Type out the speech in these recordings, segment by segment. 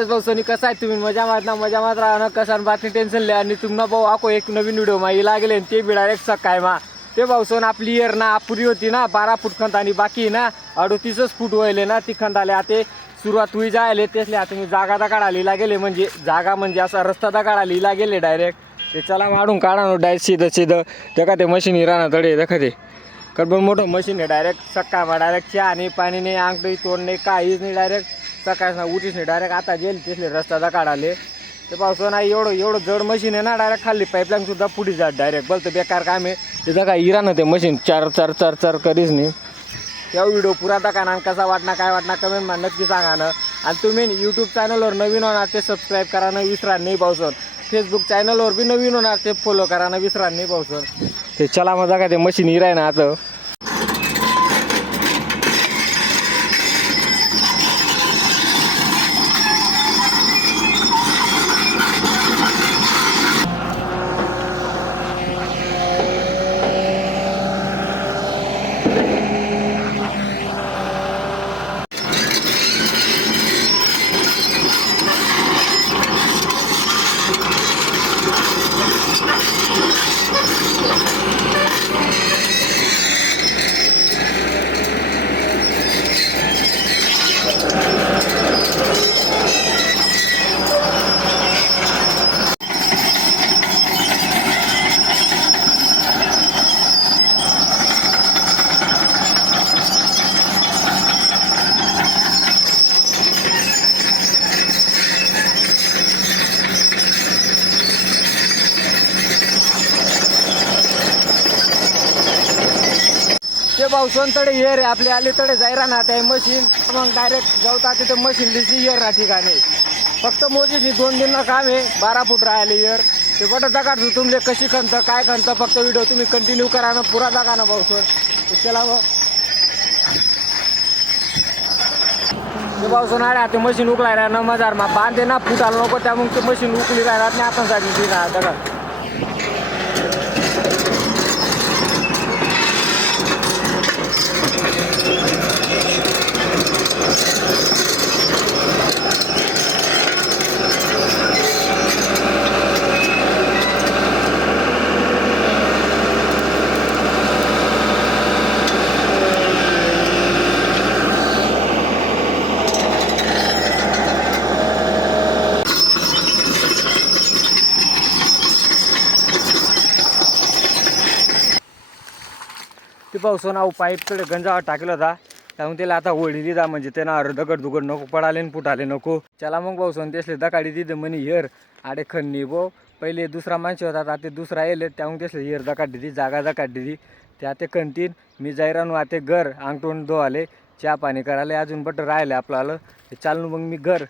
खानदेश भाऊ सोनी कसा आहे तुम्ही? मजा मारत ना मजा मारत राहा ना. कसा बातमी टेन्शन लिहा आणि तुम्हाला भाऊ आको एक नवीन व्हिडिओ मा लागेल आणि ते बी डायरेक्ट सकाय मा. ते भाऊ सोन आपली इयर ना पुरी होती ना बारा फूट खंत आणि बाकी ना अडोतीसच फूट व्हायले ना ती खंत आले. आता सुरुवात होई जायले तेचले आता मी जागा दा आली लागेले म्हणजे जागा म्हणजे असा रस्ता दा आली लागेले डायरेक्ट ते चला माडून काढा ना डायरेक्ट सिधं सिधं. देखा ते मशीन हिराना तडे देखा ते. कडबन मोठं मशीन आहे डायरेक्ट सकाळ मा डायरेक्ट चहा नाही पाणी नाही अंगठी तोंड नाही काहीच नाही डायरेक्ट सकाळ ना उठीच नाही डायरेक्ट आता गेली तिथले रस्ता काढाले ते पावसानं नाही एवढं एवढं जड मशीन आहे ना डायरेक्ट खाल्ली पाईपलाईन सुद्धा पुढे जात डायरेक्ट बोलतं बेकार काम आहे. तिथं काय ना ते मशीन चार चार चार चार कधीच नाही त्या व्हिडिओ पुरा दाखवा ना कसा वाटणार काय वाटणार कमेंट मा नक्की सांगा ना. आणि तुम्ही यूट्यूब चॅनलवर नवीन होणार ते सबस्क्राईब करा ना विसरा नाही पावसन फेसबुक चॅनलवर बी नवीन होणार ते फॉलो करा ना विसरा नाही पावसन ते चला मजा का ते मशीन हिराय ना आता. पाऊस पावसन तडे ये रे आपले आले तडे जायरा ना ते मशीन. मग डायरेक्ट जाऊता तिथे मशीन दिसली इयर ना ठिकाणी. फक्त मोजीची दोन दिन काम आहे बारा फूट राहिले इयर ते बट काढतो तुमले कशी खंत काय खंत फक्त व्हिडिओ तुम्ही कंटिन्यू करा ना पुरा दगा ना पावसन चला मग. ते नाही आल्या ते मशीन उकलाय ना मजार मा बांधे ना फुटायला नको त्या मग ते मशीन उकली राहणार नाही आपण साठी दिला दगड पावसानं अहो पाईपकडे गंजावर टाकलं होता त्यामुळे त्याला आता ओढी दिदा म्हणजे त्यांना अर दगड दुगड नको पडाले फुटाले नको. त्याला मग पावसानं तेसले दकाडी दिदे म्हणे हेर आडे खन्नी भाऊ पहिले दुसरा माणसे होता आता ते दुसरा येले त्यामुळे तेसले हेर दकाड दी जागा दकाड दिदी. त्या ते कंटीन मी जायरानू आते घर अंगठून धुवाले चहा पाणी करायला अजून बट राहिले आपलं ते चालू मग मी घर.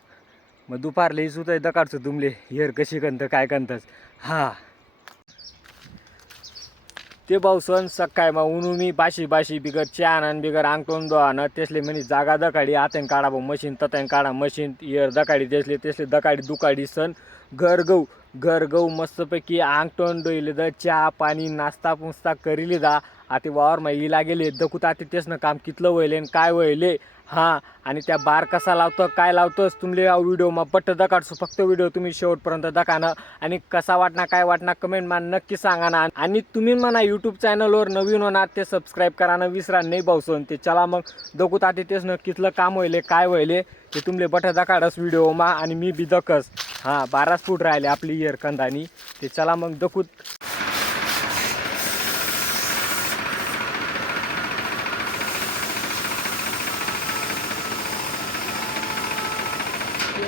मग दुपारले सुद्धा दकाडचं तुमले हेर कशी कंत काय कंतच हा. ते पावसन सकाळ मग उनुमी बाशी बाशी बिगर चान आणि बिगर अंगटून दो आण तेसले म्हणे जागा दकाडी आतेन काढा भाऊ मशीन ततेन काढा मशीन इयर दकाडी तेसले तेसले दकाडी दुकाडी सण घर गहू घर गहू मस्तपैकी आंगटोन डोईले द चहा पाणी नाश्ता पुस्ता करीले दा आता वावर मा इला गेले दकुत आता तेच काम कितलं व्हायले आणि काय व्हायले? हां आणि त्या बार कसा लावतं काय लावतंस तुमले या व्हिडिओ बट्ट दकाडसो फक्त व्हिडिओ तुम्ही शेवटपर्यंत दकानं आणि कसा वाटणार काय वाटणार कमेंट मा नक्की सांगा ना आणि तुम्ही म्हणा यूट्यूब चॅनलवर नवीन होणार ते सबस्क्राईब करा ना विसरा नाही भाऊसन ते चला मग दकुत आता तेच न कितलं काम व्हायले काय व्हायले ते तुमले बट दकाडस व्हिडिओ मा आणि मी बी दकस हां बाराच फूट राहिले आपली इयर कंदानी ते चला मग दकूत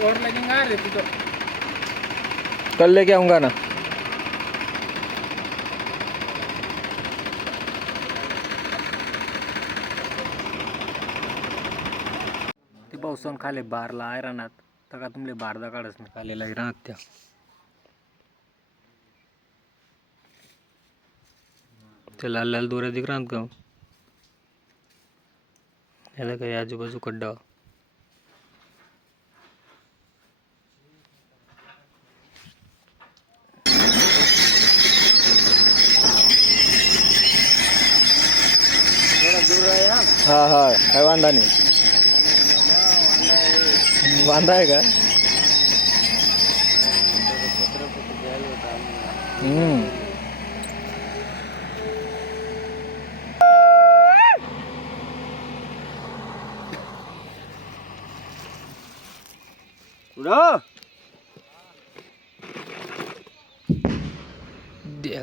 और लगेंगे रे तू तो कल लेके आऊँगा ना. ते पावसानं खाले बारला रानात. तर का तुमले बारदा काढच मी खालेला आयरानात त्या. ते लाल लाल दोऱ्या दिख राहत का? याला काही आजूबाजू खड्डा. Hai, hai, hai, bandar ni. Bandar ni, bandar ni,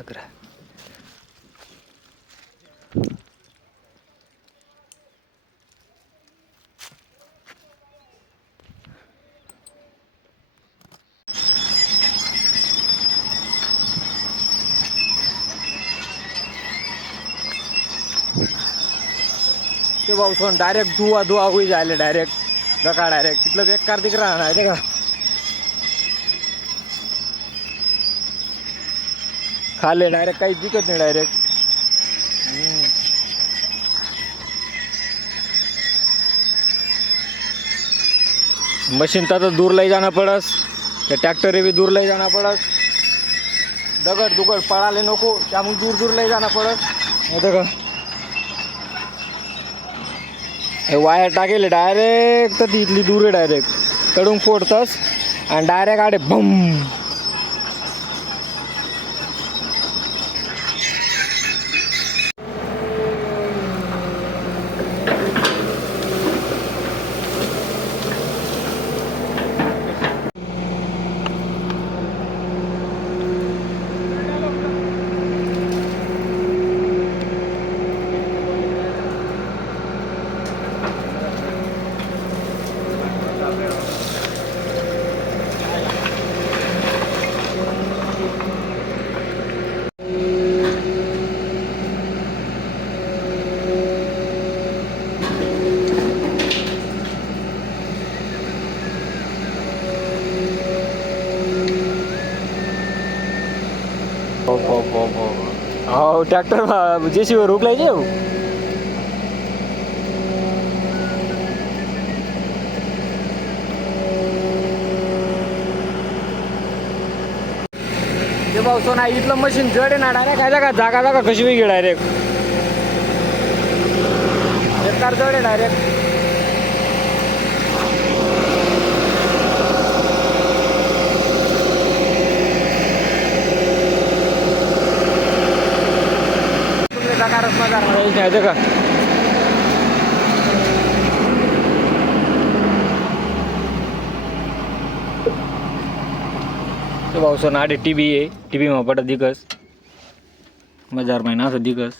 bandar ते पाऊस डायरेक्ट धुवा धुवा होई झाले डायरेक्ट डका डायरेक्ट तिथलं बेकार तिकडं राहणार ते का? खाल्ले डायरेक्ट काही दिकत नाही डायरेक्ट मशीन तर दूर लई जाणं पडस. त्या ट्रॅक्टर बी दूर लई जाणं पडस. दगड दुगड पळाले नको त्यामुळे दूर दूर लई जाणं पडस. माहिती का? हे वायर टाकेले डायरेक्ट तर ती इथली दूर आहे डायरेक्टकडून फोडतस आणि डायरेक्ट आडे बम हो ट्रॅक्टर जेसीवर रोकलायचे हो ते पावसानं नाही इथलं मशीन जड आहे ना डायरेक्ट काय जागा जागा जागा कशी वेगळी डायरेक्ट बेकार जड आहे डायरेक्ट तुमच्या जागारच नाही का आडे टी बी आहे टी बीमा पडत दिकस मजार महिना असं दिकस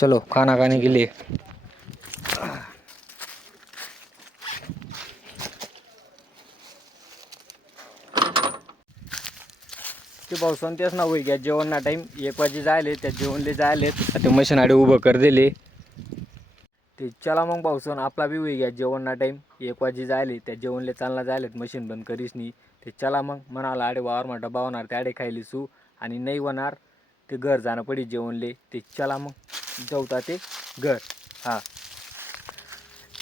चलो खाना खाने के लिए। ते पावसान तेच ना होई घ्या जेवण ना टाईम एक वाजे जायले त्या जेवणले जायले. ते मशीन आडे उभं कर दिले ते चला मग पावसान आपला बी होई घ्या जेवण ना टाईम एक वाजे जायले त्या जेवणले चालना जायलेत. मशीन बंद करीस नी ते चला मग म्हणाला आडे वावर डबा होणार ते आडे खायली सू. आणि नाही होणार ते घर जाणं पडी जेवणले. ते चला मग जाऊता ते घर. हां.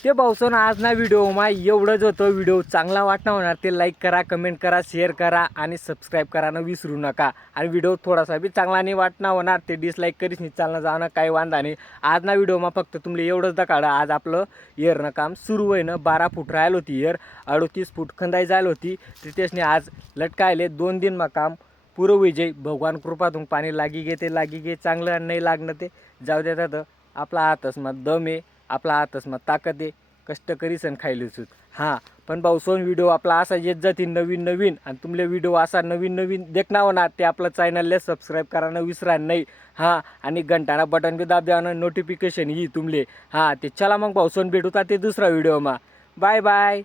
ते भाऊसन आज ना व्हिडिओ मा एवढंच होतं. व्हिडिओ चांगला वाटणं होणार. ते लाईक करा कमेंट करा शेअर करा आणि सबस्क्राईब करायला विसरू नका. आणि व्हिडिओ थोडासा बी चांगला नाही वाटणं होणार. ते डिसलाईक करीस नाही चालणं जाणं काही वांधा नाही. आज ना व्हिडिओमा फक्त तुमले एवढंच दाखवलं. आज आपलं इयरनं काम सुरू आहे ना. बारा फूट राहिलं होती इयर अडतीस फूट खंदाई जायला होती. ते आज लटकायले. दोन दिन मग काम. पुरं विजय. भगवान कृपातून पाणी लागी गे ते लागी गे चांगलं आणि नाही लागणं ते. जाऊ देतात आपला हातच मग दम आहे. आपला हातच मग ताकद आहे. कष्ट करीसन खायला सुत. हां पण भाऊसोन व्हिडिओ आपला असा येत जातील नवीन नवीन आणि तुमले व्हिडिओ असा नवीन नवीन देखणार ना ते आपलं चॅनलला सबस्क्राईब करायला विसरा नाही हां आणि घंटाना बटन बी दाब द्यावं नोटिफिकेशन ही तुमले. हां ते चला मग भाऊसोन भेटू ते दुसरा व्हिडिओमा बाय बाय